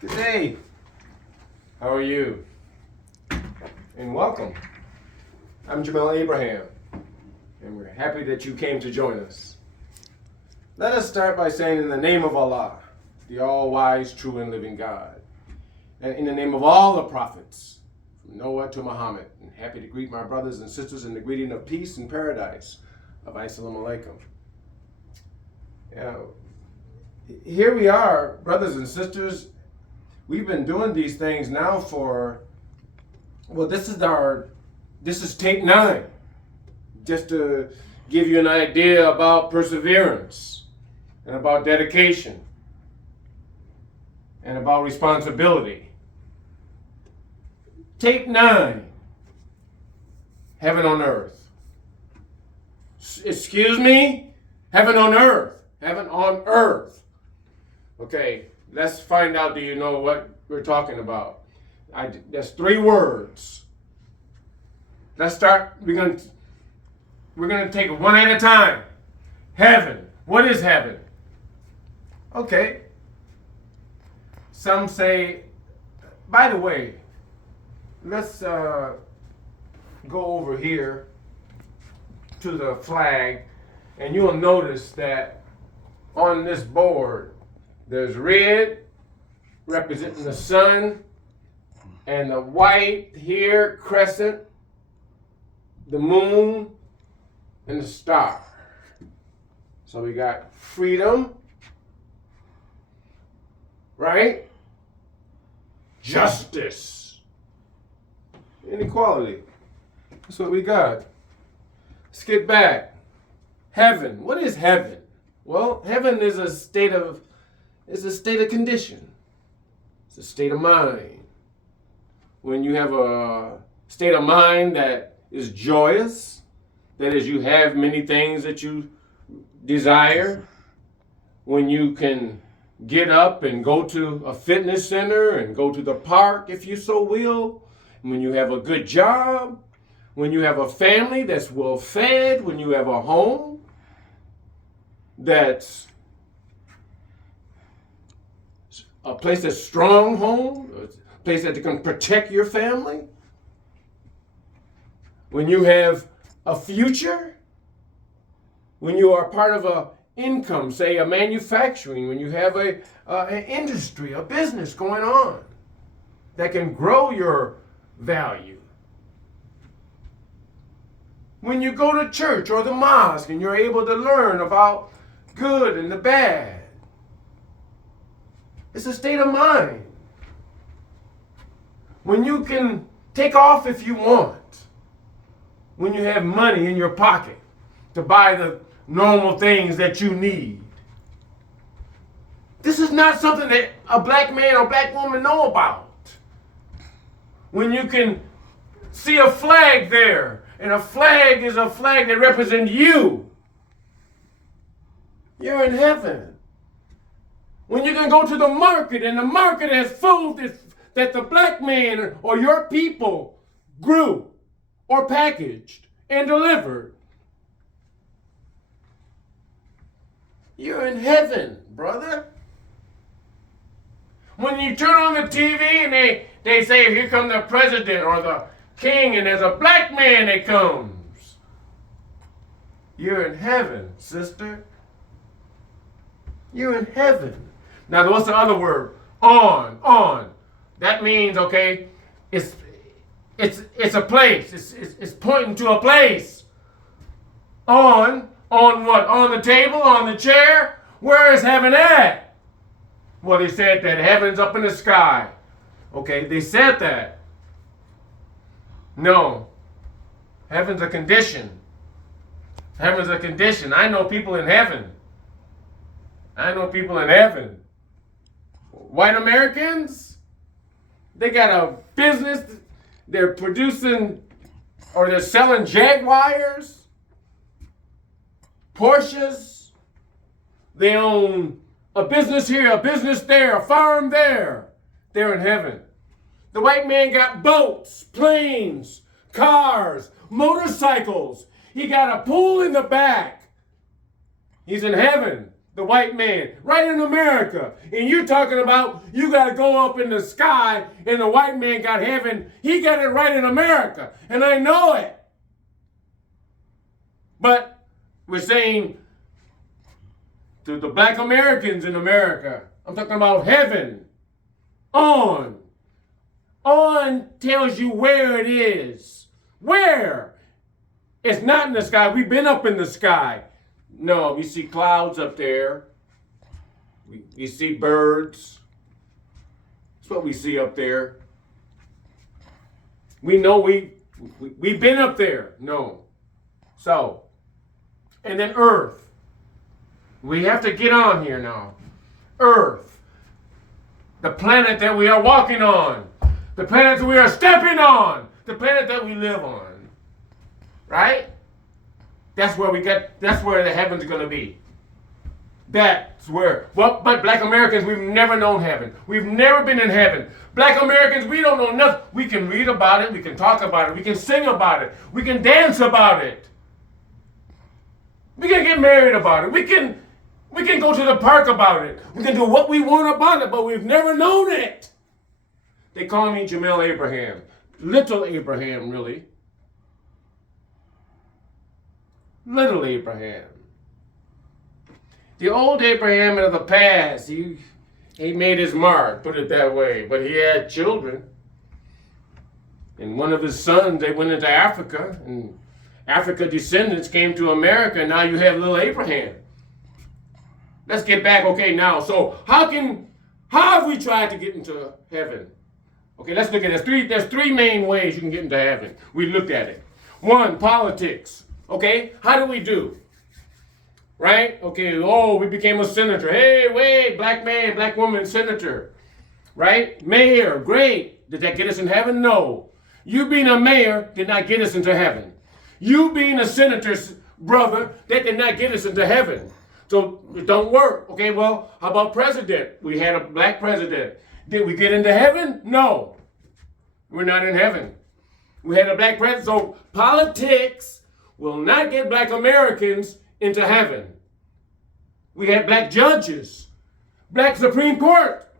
Good day. How are you? And welcome. I'm Jamel Abraham, and we're happy that you came to join us. Let us start by saying, in the name of Allah, the all-wise, true, and living God, and in the name of all the prophets, from Noah to Muhammad, and happy to greet my brothers and sisters in the greeting of peace and paradise of Assalamu alaikum. Here we are, brothers and sisters. We've been doing these things now for, this is tape 9. Just to give you an idea about perseverance and about dedication and about responsibility. Tape 9, heaven on earth. Excuse me? Heaven on earth. Heaven on earth. Okay, let's find out, do you know what we're talking about? That's 3 words. Let's start, we're gonna take it one at a time. Heaven. What is heaven? Okay. Some say, by the way, let's go over here to the flag, and you'll notice that on this board, there's red representing the sun, and the white here, crescent, the moon, and the star. So we got freedom, right? Justice, and equality. That's what we got. Let's get back. Heaven. What is heaven? Well, heaven is a state of condition. It's a state of mind. When you have a state of mind that is joyous, that is, you have many things that you desire, when you can get up and go to a fitness center and go to the park if you so will, when you have a good job, when you have a family that's well fed, when you have a home that's a place that's strong home, a place that can protect your family, when you have a future, when you are part of a income, say a manufacturing, when you have an industry, a business going on that can grow your value. When you go to church or the mosque and you're able to learn about good and the bad. It's a state of mind. When you can take off if you want. When you have money in your pocket to buy the normal things that you need. This is not something that a black man or black woman know about. When you can see a flag there, and a flag is a flag that represents you. You're in heaven. When you can go to the market, and the market has food that the black man or your people grew or packaged and delivered. You're in heaven, brother. When you turn on the TV and they say, here come the president or the king, and there's a black man that comes. You're in heaven, sister. You're in heaven. Now, what's the other word? On. That means, okay, it's a place. It's pointing to a place. On what? On the table, on the chair? Where is heaven at? Well, they said that heaven's up in the sky. Okay, they said that. No. Heaven's a condition. Heaven's a condition. I know people in heaven. White Americans, they got a business. They're producing or they're selling Jaguars, Porsches. They own a business here, a business there, a farm there. They're in heaven. The white man got boats, planes, cars, motorcycles. He got a pool in the back. He's in heaven. the white man, right in America. And you're talking about you got to go up in the sky and the white man got heaven. He got it right in America. And I know it. But we're saying to the black Americans in America, I'm talking about heaven. On tells you where it is. Where? It's not in the sky. We've been up in the sky. No, we see clouds up there. We see birds. That's what we see up there. We know we've been up there. No. So, and then Earth. We have to get on here now. Earth. The planet that we are walking on. The planet that we are stepping on. The planet that we live on. Right? That's where the heaven's going to be. That's where, well, but black Americans, we've never known heaven. We've never been in heaven. Black Americans, we don't know nothing. We can read about it. We can talk about it. We can sing about it. We can dance about it. We can get married about it. We can go to the park about it. We can do what we want about it, but we've never known it. They call me Jamel Abraham. Little Abraham, really. Little Abraham. The old Abraham of the past, he made his mark, put it that way, but he had children. And one of his sons, they went into Africa, and Africa descendants came to America, and now you have little Abraham. Let's get back, okay, now. So how have we tried to get into heaven? Okay, let's look at it. There's three main ways you can get into heaven. We looked at it. One, politics. Okay, how do we do? Right? Okay, we became a senator. Hey, wait, black man, black woman, senator. Right? Mayor, great. Did that get us in heaven? No. You being a mayor did not get us into heaven. You being a senator's brother, that did not get us into heaven. So it don't work. Okay, well, how about president? We had a black president. Did we get into heaven? No. We're not in heaven. We had a black president. So politics will not get black Americans into heaven. We had black judges, black Supreme Court,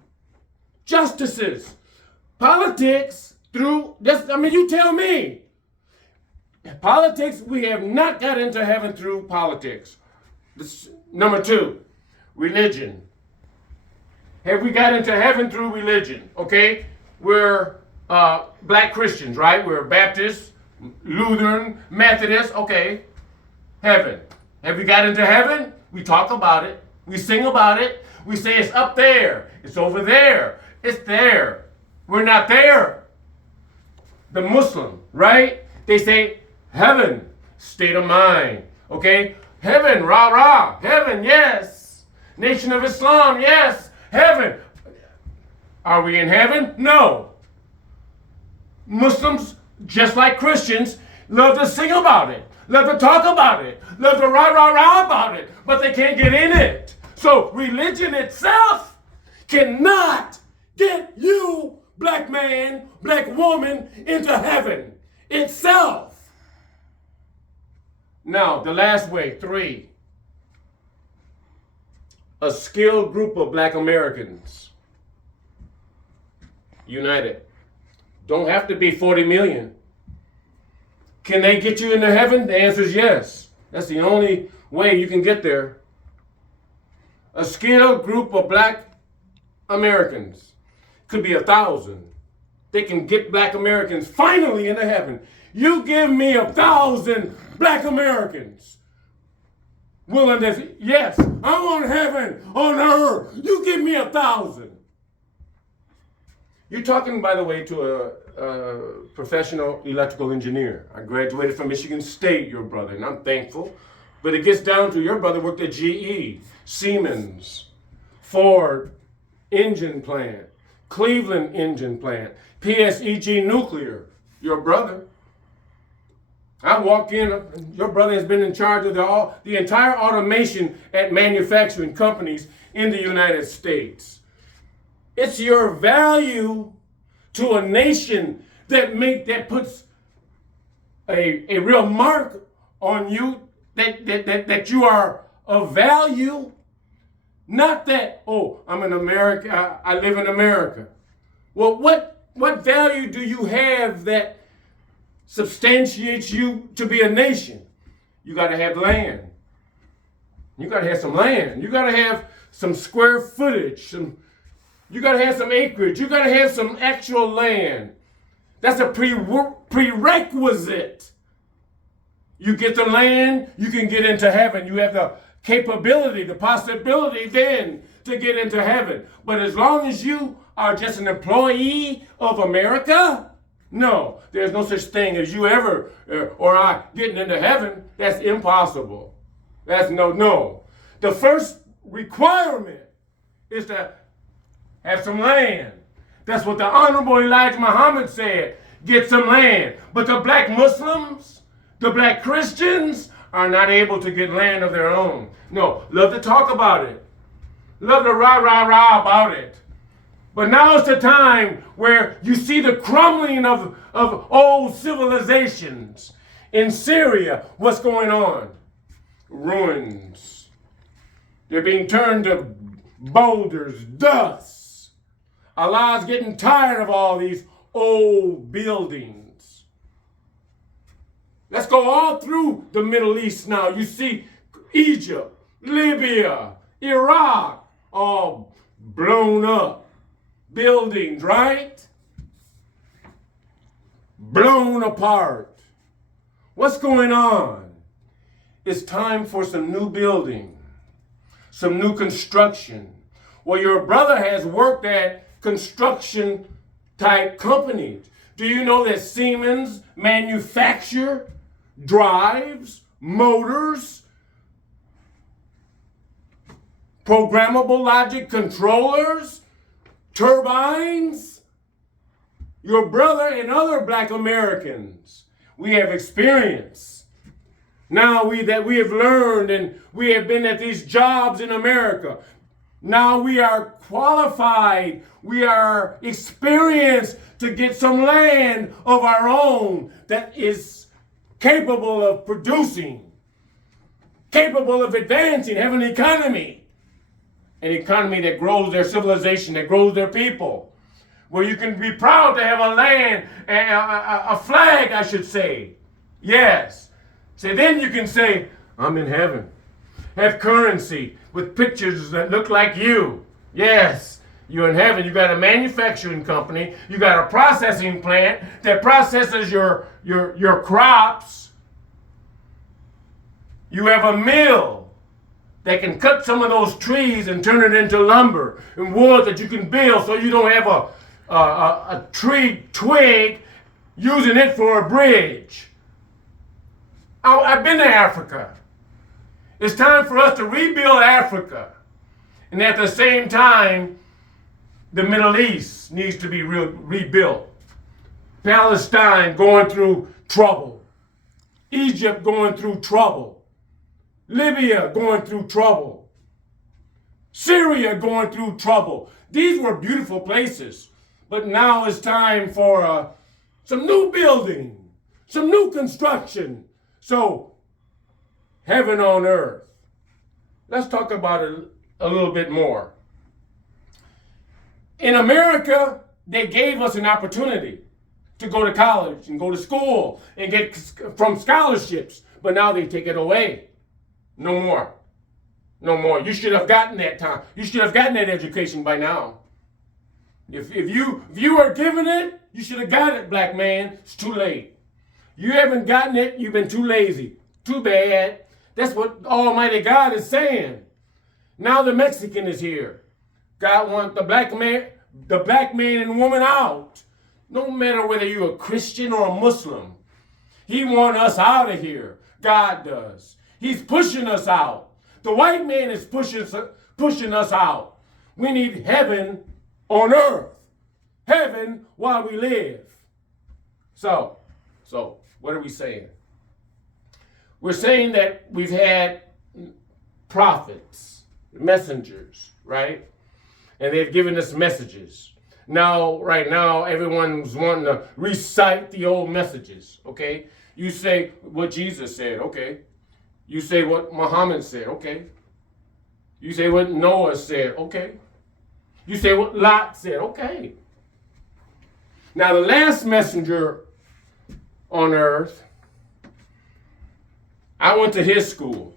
justices. Politics you tell me. Politics, we have not got into heaven through politics. Number two, religion. Have we got into heaven through religion? Okay, we're black Christians, right? We're Baptists, Lutheran, Methodist. Okay, heaven. Have we got into heaven? We talk about it. We sing about it. We say it's up there. It's over there. It's there. We're not there. The Muslim, right? They say heaven, state of mind. Okay? Heaven, rah, rah. Heaven, yes. Nation of Islam, yes. Heaven. Are we in heaven? No. Muslims, just like Christians, love to sing about it. Love to talk about it. Love to rah, rah, rah about it. But they can't get in it. So religion itself cannot get you, black man, black woman, into heaven itself. Now, the last way, 3. A skilled group of black Americans united. Don't have to be 40 million. Can they get you into heaven? The answer is yes. That's the only way you can get there. A skilled group of black Americans. Could be 1,000. They can get black Americans finally into heaven. You give me 1,000 black Americans willing to say, yes, I want heaven on earth. You give me 1,000. You're talking, by the way, to a professional electrical engineer. I graduated from Michigan State, your brother, and I'm thankful. But it gets down to your brother worked at GE, Siemens, Ford engine plant, Cleveland engine plant, PSEG nuclear, your brother. I walk in, your brother has been in charge of the entire automation at manufacturing companies in the United States. It's your value to a nation that puts a real mark on you, that you are of value Not that, oh, I'm in America, I live in America. Well, what value do you have that substantiates you to be a nation? You got to have land. You got to have some land. You got to have some square footage. You got to have some acreage. You got to have some actual land. That's a prerequisite. You get the land, you can get into heaven. You have the capability, the possibility then to get into heaven. But as long as you are just an employee of America, no, there's no such thing as you ever or I getting into heaven. That's impossible. That's no. The first requirement is to have some land. That's what the Honorable Elijah Muhammad said. Get some land. But the black Muslims, the black Christians are not able to get land of their own. No, love to talk about it. Love to rah about it. But now is the time where you see the crumbling of old civilizations. In Syria, what's going on? Ruins. They're being turned to boulders, dust. Allah's getting tired of all these old buildings. Let's go all through the Middle East now. You see Egypt, Libya, Iraq, all blown up. Buildings, right? Blown apart. What's going on? It's time for some new building, some new construction. Well, your brother has worked at construction type companies. Do you know that Siemens manufacture drives, motors, programmable logic controllers, turbines? Your brother and other black Americans, we have experience. Now we have learned and we have been at these jobs in America. Now we are qualified, we are experienced to get some land of our own that is capable of producing, capable of advancing, have an economy that grows their civilization, that grows their people, where you can be proud to have a land, a flag, I should say. Yes. So then you can say, I'm in heaven. Have currency with pictures that look like you. Yes, you're in heaven. You got a manufacturing company. You got a processing plant that processes your crops. You have a mill that can cut some of those trees and turn it into lumber and wood that you can build, so you don't have a tree twig using it for a bridge. I've been to Africa. It's time for us to rebuild Africa. And at the same time, the Middle East needs to be rebuilt. Palestine going through trouble. Egypt going through trouble. Libya going through trouble. Syria going through trouble. These were beautiful places. But now it's time for some new building, some new construction. So, heaven on earth. Let's talk about it a little bit more. In America, they gave us an opportunity to go to college and go to school and get from scholarships, but now they take it away. No more. No more. You should have gotten that time. You should have gotten that education by now. If you are given it, you should have got it, black man. It's too late. You haven't gotten it, you've been too lazy. Too bad. That's what Almighty God is saying. Now the Mexican is here. God wants the black man and woman out. No matter whether you're a Christian or a Muslim. He wants us out of here. God does. He's pushing us out. The white man is pushing us out. We need heaven on earth. Heaven while we live. So, what are we saying? We're saying that we've had prophets, messengers, right? And they've given us messages. Now, right now, everyone's wanting to recite the old messages, okay? You say what Jesus said, okay? You say what Muhammad said, okay? You say what Noah said, okay. You say what Lot said, okay. Now the last messenger on earth, I went to his school,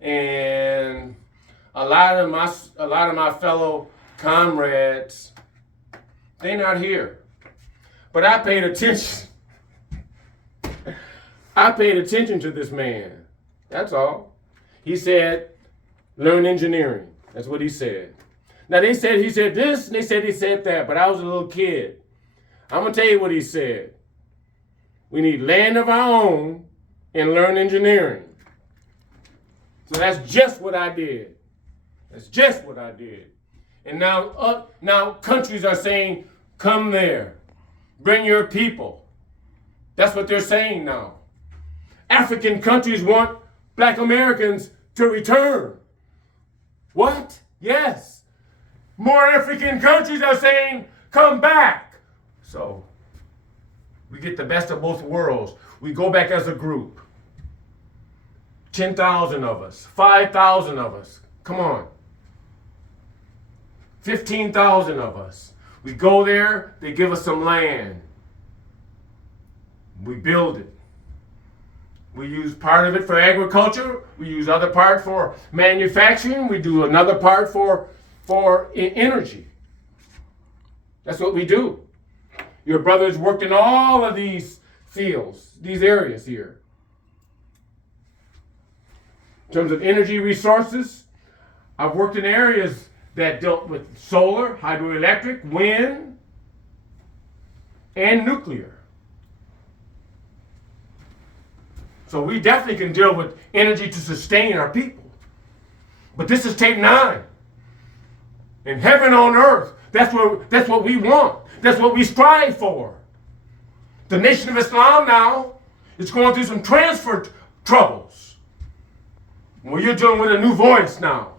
and a lot of my fellow comrades, they're not here. But I paid attention. I paid attention to this man. That's all. He said, learn engineering. That's what he said. Now he said this, and they said he said that, but I was a little kid. I'm going to tell you what he said. We need land of our own and learn engineering. So that's just what I did. That's just what I did. And now countries are saying, come there. Bring your people. That's what they're saying now. African countries want black Americans to return. What? Yes. More African countries are saying, come back. So we get the best of both worlds. We go back as a group. 10,000 of us, 5,000 of us. Come on. 15,000 of us. We go there, they give us some land. We build it. We use part of it for agriculture. We use other part for manufacturing. We do another part for energy. That's what we do. Your brothers worked in all of these fields, these areas here. In terms of energy resources, I've worked in areas that dealt with solar, hydroelectric, wind, and nuclear. So we definitely can deal with energy to sustain our people. But this is Tape9. In heaven on earth, that's what we want. That's what we strive for. The Nation of Islam now is going through some transfer troubles. Well, you're dealing with a new voice now.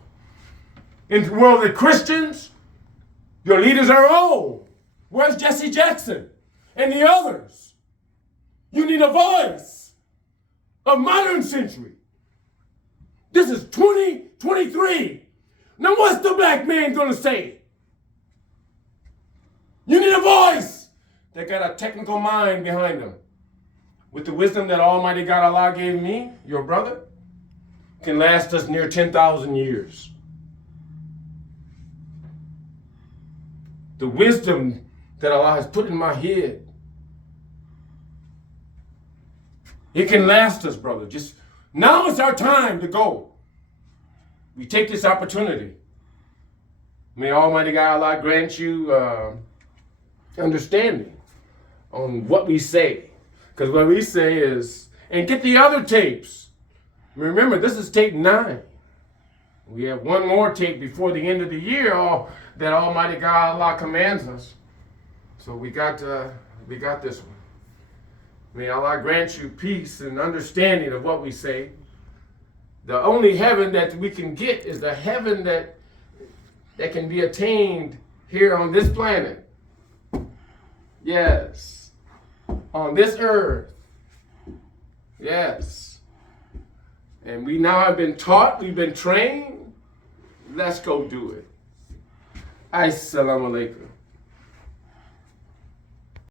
In the world of Christians, your leaders are old. Where's Jesse Jackson and the others? You need a voice of modern century. This is 2023. Now what's the black man gonna say? You need a voice that got a technical mind behind them. With the wisdom that Almighty God Allah gave me, your brother, can last us near 10,000 years. The wisdom that Allah has put in my head, it can last us, brother. Just now is our time to go. We take this opportunity. May Almighty God Allah grant you understanding on what we say. Because what we say is, and get the other tapes. Remember, this is tape 9. We have one more tape before the end of the year that Almighty God Allah commands us. So we got this one. May Allah grant you peace and understanding of what we say. The only heaven that we can get is the heaven that can be attained here on this planet. Yes. On this earth. Yes. And we now have been taught, we've been trained. Let's go do it. Assalamu alaikum.